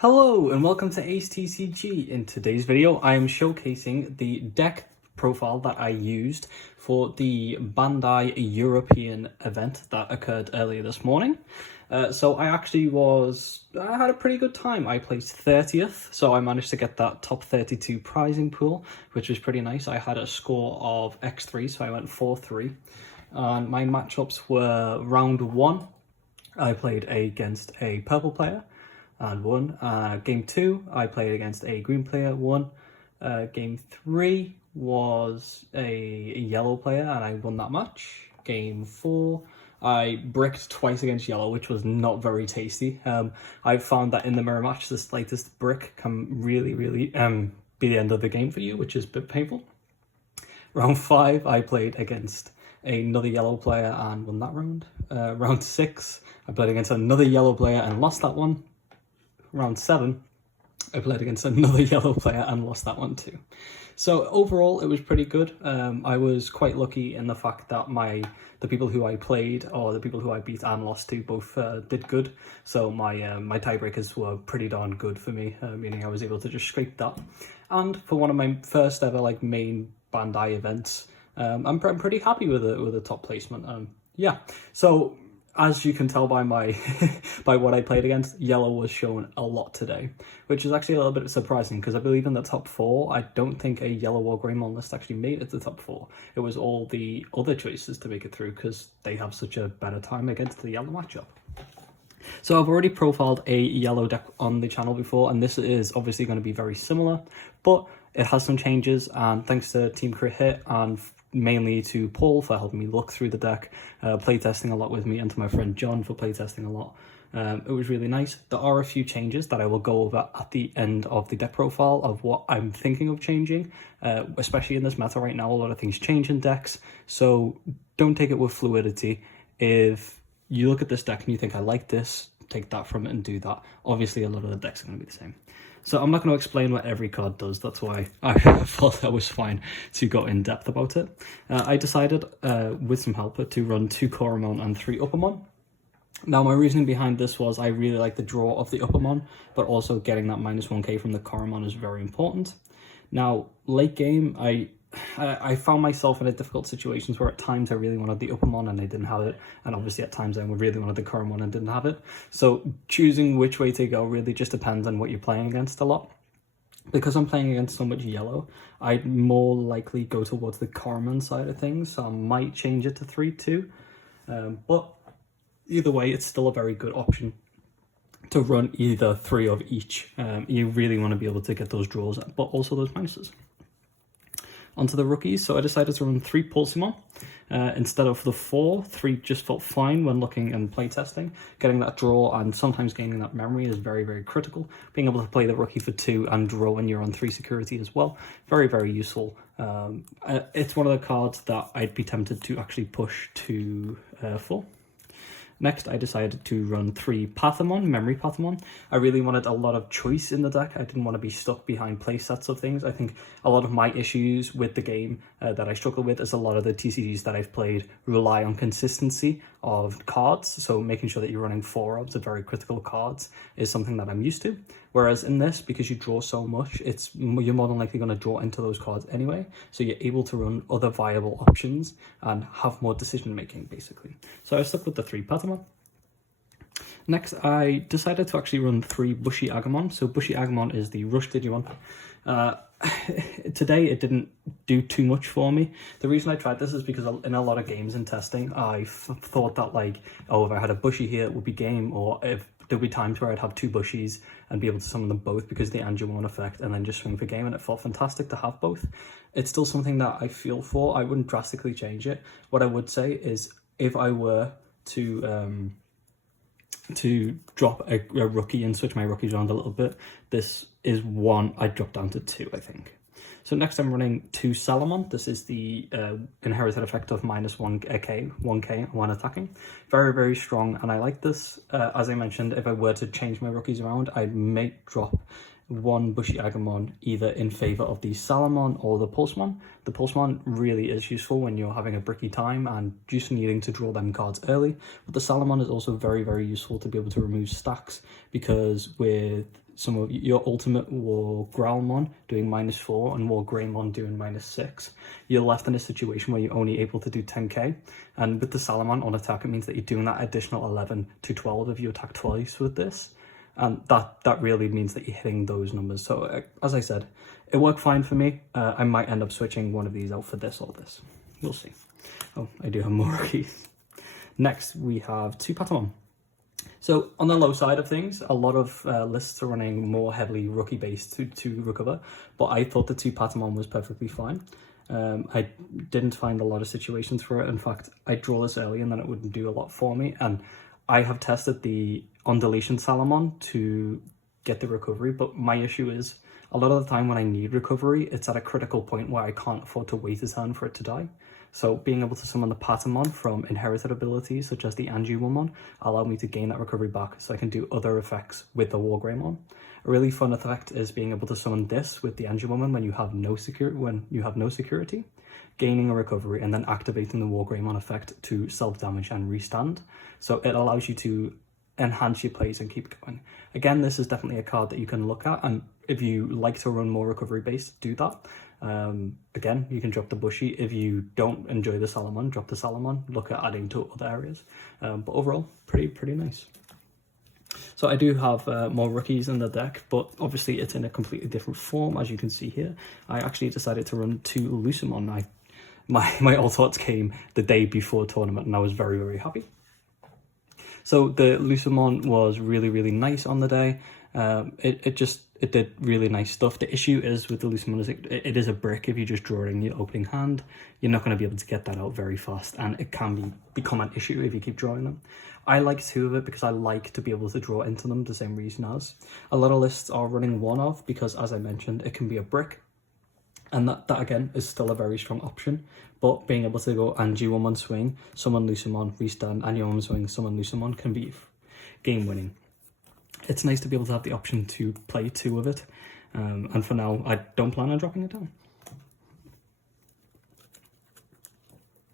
Hello and welcome to Ace TCG. In today's video, I am showcasing the deck profile that I used for the Bandai European event that occurred earlier this morning. So I had a pretty good time. I placed 30th, so I managed to get that top 32 prizing pool, which was pretty nice. I had a score of X3, so I went 4-3. And my matchups were round 1, I played against a purple player and won. Game 2, I played against a green player, won. Game 3 was a yellow player and I won that match. Game 4, I bricked twice against yellow, which was not very tasty. I found that in the mirror match, the slightest brick can really be the end of the game for you, which is a bit painful. Round 5, I played against another yellow player and won that round. Round 6, I played against another yellow player and lost that one. Round 7, I played against another yellow player and lost that one too. So overall, it was pretty good. I was quite lucky in the fact that the people who I played or the people who I beat and lost to both did good. So my tiebreakers were pretty darn good for me, meaning I was able to just scrape that. And for one of my first ever main Bandai events, I'm pretty happy with the top placement. Yeah, so as you can tell by by what I played against, yellow was shown a lot today, which is actually a little bit surprising because I believe in the top 4, I don't think a yellow Wargreymon list actually made it to the top 4. It was all the other choices to make it through because they have such a better time against the yellow matchup. So I've already profiled a yellow deck on the channel before, and this is obviously going to be very similar, but it has some changes, and thanks to Team Crit Hit and mainly to Paul for helping me look through the deck, playtesting a lot with me, and to my friend John for playtesting a lot. It was really nice. There are a few changes that I will go over at the end of the deck profile of what I'm thinking of changing, especially in this meta right now. A lot of things change in decks, so don't take it with fluidity. If you look at this deck and you think, I like this, take that from it and do that. Obviously, a lot of the decks are going to be the same. So I'm not going to explain what every card does. That's why I thought that was fine to go in depth about it. I decided, with some help, to run 2 Coromon and 3 Uppermon. Now, my reasoning behind this was I really like the draw of the Uppermon, but also getting that -1k from the Coromon is very important. Now, late game, I found myself in a difficult situations where at times I really wanted the Uppermon and they didn't have it, and obviously at times I really wanted the Coromon and didn't have it. So choosing which way to go really just depends on what you're playing against a lot. Because I'm playing against so much yellow, I'd more likely go towards the Coromon side of things, so I might change it to 3-2. But either way, it's still a very good option to run either 3 of each. You really want to be able to get those draws, but also those minuses. Onto the rookies, so I decided to run 3 Pulsimon. Instead of the 4, 3 just felt fine when looking and playtesting. Getting that draw and sometimes gaining that memory is very critical. Being able to play the rookie for 2 and draw when you're on 3 security as well, very useful. It's one of the cards that I'd be tempted to actually push to 4. Next, I decided to run 3 Pathomon, Memory Pathomon. I really wanted a lot of choice in the deck. I didn't want to be stuck behind play sets of things. I think a lot of my issues with the game that I struggle with is a lot of the TCGs that I've played rely on consistency of cards. So making sure that you're running 4 of the very critical cards is something that I'm used to. Whereas in this, because you draw so much, you're more than likely going to draw into those cards anyway. So you're able to run other viable options and have more decision making, basically. So I stuck with the 3 Pathomon. Next, I decided to actually run 3 Bushy Agumon. So Bushy Agumon is the Rush Digimon. Today, it didn't do too much for me. The reason I tried this is because in a lot of games and testing, I thought that if I had a Bushy here, it would be game, or if there'd be times where I'd have 2 Bushies and be able to summon them both because of the Angemon effect and then just swing for game, and it felt fantastic to have both. It's still something that I feel for. I wouldn't drastically change it. What I would say is if I were to drop a rookie and switch my rookies around a little bit, this is one I'd drop down to 2, I think. So next I'm running 2 Salamon. This is the inherited effect of -1k when attacking. Very strong, and I like this. As I mentioned, if I were to change my rookies around, I may drop one Bushy Agumon either in favour of the Salamon or the Pulsemon. The Pulsemon really is useful when you're having a bricky time and just needing to draw them cards early, but the Salamon is also very, very useful to be able to remove stacks, because with some of your ultimate Wargreymon doing -4 and Wargreymon doing -6, you're left in a situation where you're only able to do 10k, and with the Salamon on attack it means that you're doing that additional 11 to 12 if you attack twice with this. And that really means that you're hitting those numbers. So as I said, it worked fine for me. I might end up switching one of these out for this or this. We'll see. Oh, I do have more rookies. Next, we have two Patamon. So on the low side of things, a lot of lists are running more heavily rookie-based to recover, but I thought the two Patamon was perfectly fine. I didn't find a lot of situations for it. In fact, I'd draw this early and then it wouldn't do a lot for me. And I have tested the on deletion Salamon to get the recovery, but my issue is a lot of the time when I need recovery, it's at a critical point where I can't afford to wait a turn for it to die. So being able to summon the Patamon from inherited abilities such as the Angiwomon allowed me to gain that recovery back so I can do other effects with the Wargreymon. A really fun effect is being able to summon this with the Angiwomon when you have no security, gaining a recovery and then activating the Wargreymon effect to self-damage and restand. So it allows you to enhance your plays and keep going. Again, this is definitely a card that you can look at, and if you like to run more recovery based, do that. Again, you can drop the Bushy. If you don't enjoy the Salamon, drop the Salamon, look at adding to other areas. But overall, pretty nice. So I do have more rookies in the deck, but obviously it's in a completely different form, as you can see here. I actually decided to run two Lucemon. My All-Sorts came the day before tournament, and I was very happy. So the Lucemon was really nice on the day. It did really nice stuff. The issue is with the Lucemon is it is a brick. If you just draw it in your opening hand, you're not going to be able to get that out very fast, and it can become an issue if you keep drawing them. I like two of it because I like to be able to draw into them the same reason as. A lot of lists are running one of because, as I mentioned, it can be a brick. And that again is still a very strong option, but being able to go Angiwomon swing, summon Lucemon, restand, Angiwomon swing, summon Lucemon can be game winning. It's nice to be able to have the option to play two of it, and for now I don't plan on dropping it down.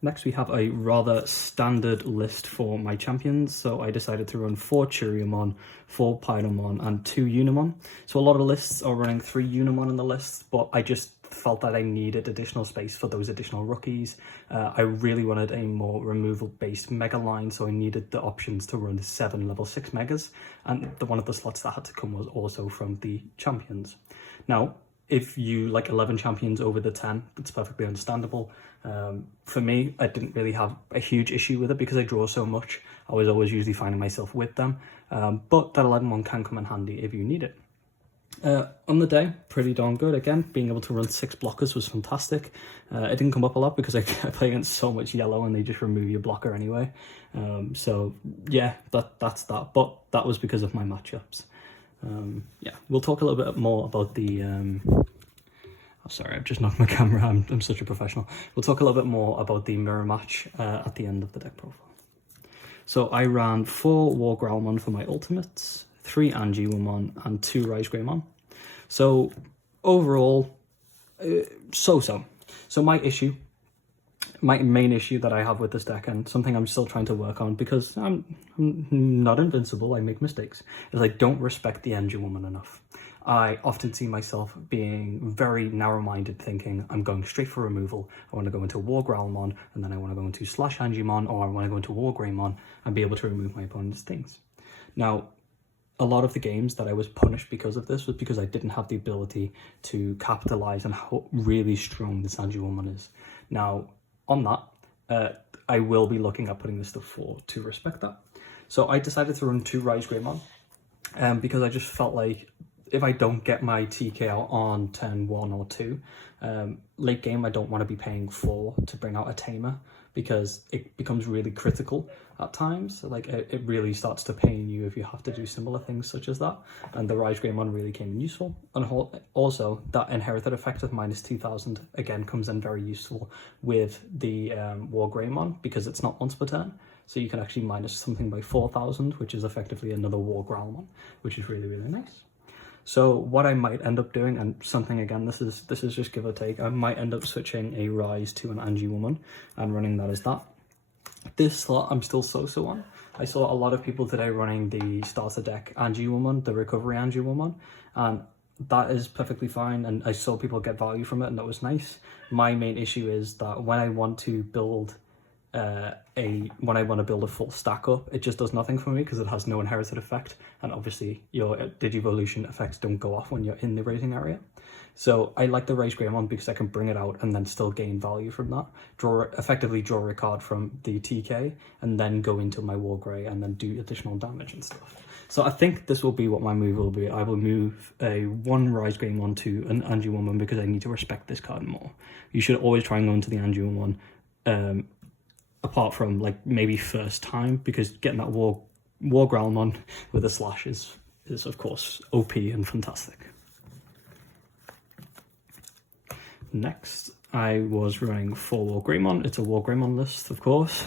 Next we have a rather standard list for my champions, so I decided to run 4 Churiumon, 4 Pydomon and 2 Unimon. So a lot of lists are running 3 Unimon in the list, but I just felt that I needed additional space for those additional rookies. I really wanted a more removal-based mega line, so I needed the options to run 7 level 6 megas, and one of the slots that had to come was also from the champions. Now, if you like 11 champions over the 10, it's perfectly understandable. For me, I didn't really have a huge issue with it because I draw so much. I was always usually finding myself with them, but that 11 one can come in handy if you need it. On the day, pretty darn good. Again, being able to run 6 blockers was fantastic. It didn't come up a lot because I play against so much yellow and they just remove your blocker anyway. So yeah, that's that. But that was because of my matchups. Yeah, we'll talk a little bit more about the... Oh, sorry, I've just knocked my camera. I'm such a professional. We'll talk a little bit more about the mirror match at the end of the deck profile. So I ran 4 Wargreymon for my ultimates, 3 Angiwomon and 2 Wargreymon. So overall, so-so. So my main issue that I have with this deck, and something I'm still trying to work on because I'm not invincible, I make mistakes, is I don't respect the Angiwomon enough. I often see myself being very narrow-minded, thinking I'm going straight for removal. I want to go into Wargreymon, and then I want to go into Slash Angimon, or I want to go into Wargreymon and be able to remove my opponent's things. Now, a lot of the games that I was punished because of this was because I didn't have the ability to capitalize on how really strong this Angiwomon is. Now, on that, I will be looking at putting this to 4 to respect that. So I decided to run 2 Wargreymon, because I just felt like if I don't get my TK out on turn 1 or 2, late game I don't want to be paying 4 to bring out a tamer, because it becomes really critical at times. Like it really starts to pain you if you have to do similar things such as that, and the Wargreymon really came in useful. And also that inherited effect of -2000 again comes in very useful with the Wargreymon, because it's not once per turn, so you can actually minus something by 4000, which is effectively another Wargreymon, which is really nice. So what I might end up doing, and something again, this is just give or take, I might end up switching a Rise to an Angie Woman and running that as that. This slot I'm still so on. I saw a lot of people today running the starter deck Angie Woman, the recovery Angie Woman, and that is perfectly fine, and I saw people get value from it, and that was nice. My main issue is that when I want to build a full stack up, it just does nothing for me because it has no inherited effect, and obviously your Digivolution effects don't go off when you're in the raising area. So I like the Wargreymon because I can bring it out and then still gain value from that. Effectively draw a card from the TK and then go into my Wargrey and then do additional damage and stuff. So I think this will be what my move will be. I will move a one Wargreymon to an Angie Woman because I need to respect this card more. You should always try and go into the Angie Woman, apart from like maybe first time, because getting that Wargreymon with a slash is of course OP and fantastic. Next, I was running 4 Wargreymon. It's a Wargreymon list, of course.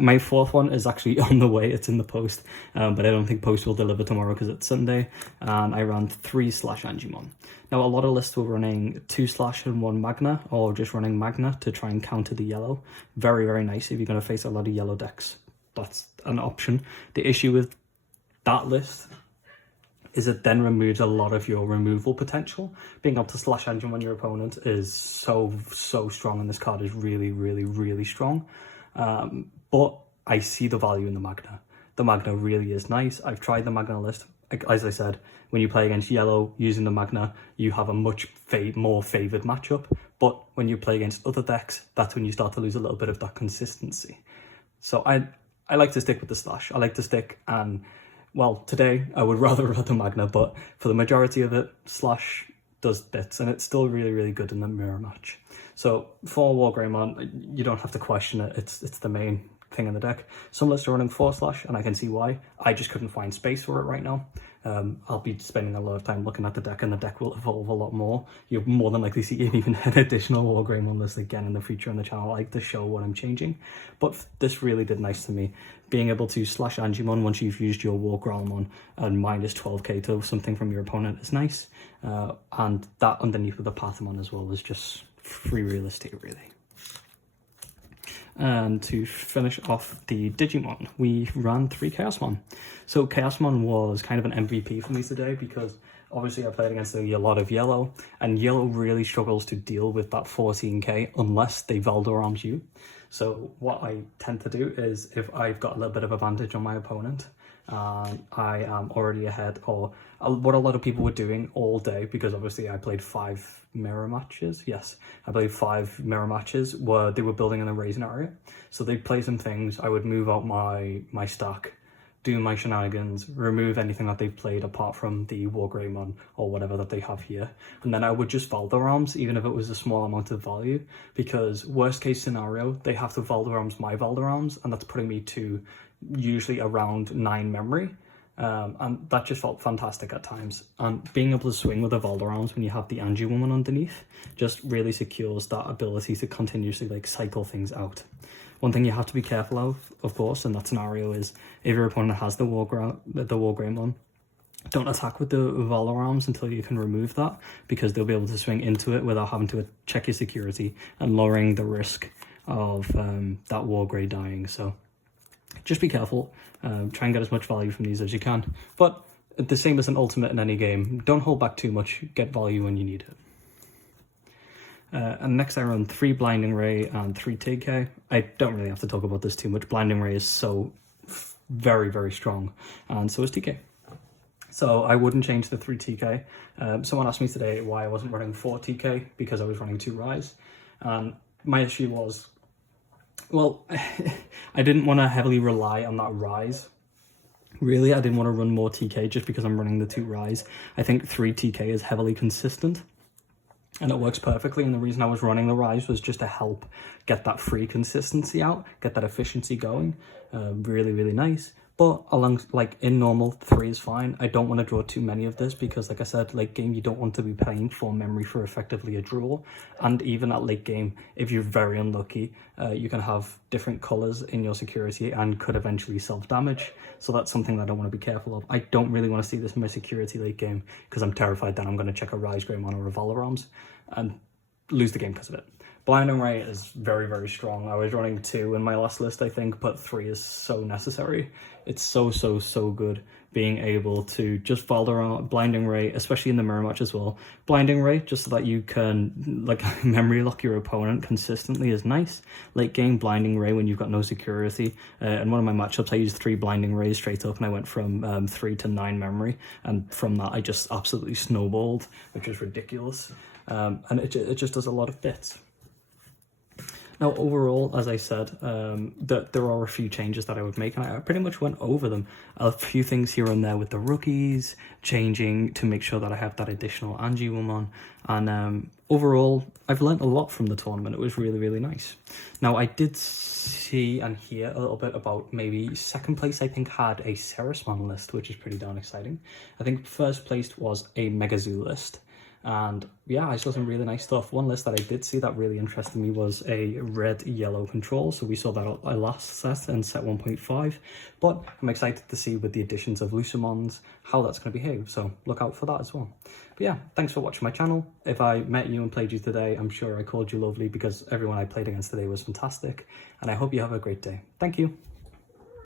My fourth one is actually on the way. It's in the post, but I don't think post will deliver tomorrow because it's Sunday. And I ran 3 Angemon. Now, a lot of lists were running 2 and 1 Magna, or just running Magna to try and counter the yellow. Very, very nice if you're going to face a lot of yellow decks. That's an option. The issue with that list is it then removes a lot of your removal potential. Being able to slash engine on your opponent is so strong, and this card is really strong. But I see the value in the Magna. The Magna really is nice. I've tried the Magna list. As I said, when you play against yellow using the Magna, you have a much more favoured matchup. But when you play against other decks, that's when you start to lose a little bit of that consistency. So I like to stick with the slash. I like to stick, and well, today I would rather run the Magna, but for the majority of it, slash does bits, and it's still really good in the mirror match. So for Wargreymon, you don't have to question it. It's the main thing in the deck. Some lists are running 4 slash, and I can see why. I just couldn't find space for it right now. I'll be spending a lot of time looking at the deck, and the deck will evolve a lot more. You'll more than likely see even an additional Wargreymon list again in the future on the channel. I like to show what I'm changing, but this really did nice to me. Being able to slash Angemon once you've used your Wargreymon and minus 12k to something from your opponent is nice. And that underneath with the Patamon as well is just free real estate, really. And to finish off the Digimon, we ran 3 Chaosmon. So Chaosmon was kind of an MVP for me today because obviously I played against a lot of yellow, and yellow really struggles to deal with that 14k unless they Valdoram's you. So what I tend to do is, if I've got a little bit of advantage on my opponent, I am already ahead, or what a lot of people were doing all day, because obviously I played 5 mirror matches. Yes, I played 5 mirror matches where they were building in a raising area. So they'd play some things, I would move out my stack, do my shenanigans, remove anything that they've played apart from the Wargreymon or whatever that they have here, and then I would just Valdoram's, even if it was a small amount of value, because worst case scenario, they have to Valdoram's my Valdoram's, and that's putting me to usually around 9 memory. And that just felt fantastic at times. And being able to swing with the Valdoram's when you have the Angie Woman underneath just really secures that ability to continuously like cycle things out. One thing you have to be careful of course, in that scenario is if your opponent has the Wargreymon, don't attack with the Valdoram's until you can remove that, because they'll be able to swing into it without having to check your security and lowering the risk of that Wargrey dying. So just be careful, try and get as much value from these as you can. But the same as an ultimate in any game, don't hold back too much, get value when you need it. And next I run 3 Blinding Ray and 3 TK. I don't really have to talk about this too much. Blinding Ray is so very strong, and so is TK. So I wouldn't change the 3 TK. Someone asked me today why I wasn't running 4 TK, because I was running 2 Rise. And my issue was, well, I didn't want to heavily rely on that Rise. Really, I didn't want to run more TK just because I'm running the 2 Rise. I think 3 TK is heavily consistent, and it works perfectly. And the reason I was running the Rise was just to help get that free consistency out, get that efficiency going. Really nice. But along, like in normal, 3 is fine. I don't want to draw too many of this because, like I said, late game, you don't want to be paying for memory for effectively a draw. And even at late game, if you're very unlucky, you can have different colors in your security and could eventually self-damage. So that's something that I want to be careful of. I don't really want to see this in my security late game because I'm terrified that I'm going to check a Wargreymon or a Valorant and lose the game because of it. Blinding Ray is very, very strong. I was running 2 in my last list, I think, but 3 is so necessary. It's so good being able to just follow around Blinding Ray, especially in the mirror match as well. Blinding Ray, just so that you can like memory lock your opponent consistently, is nice. Late game Blinding Ray when you've got no security. In one of my matchups, I used 3 Blinding Rays straight up, and I went from 3 to 9 memory, and from that I just absolutely snowballed, which is ridiculous. And it just does a lot of bits. Now, overall, as I said, there are a few changes that I would make, and I pretty much went over them. A few things here and there with the rookies, changing to make sure that I have that additional Digimon, and overall, I've learnt a lot from the tournament. It was really, really nice. Now, I did see and hear a little bit about maybe second place, I think, had a Ceresmon list, which is pretty darn exciting. I think first place was a Megazoo list. And yeah, I saw some really nice stuff. One list that I did see that really interested me was a red-yellow control. So we saw that at last set in set 1.5. But I'm excited to see with the additions of Lucemons how that's going to behave. So look out for that as well. But yeah, thanks for watching my channel. If I met you and played you today, I'm sure I called you lovely because everyone I played against today was fantastic. And I hope you have a great day. Thank you.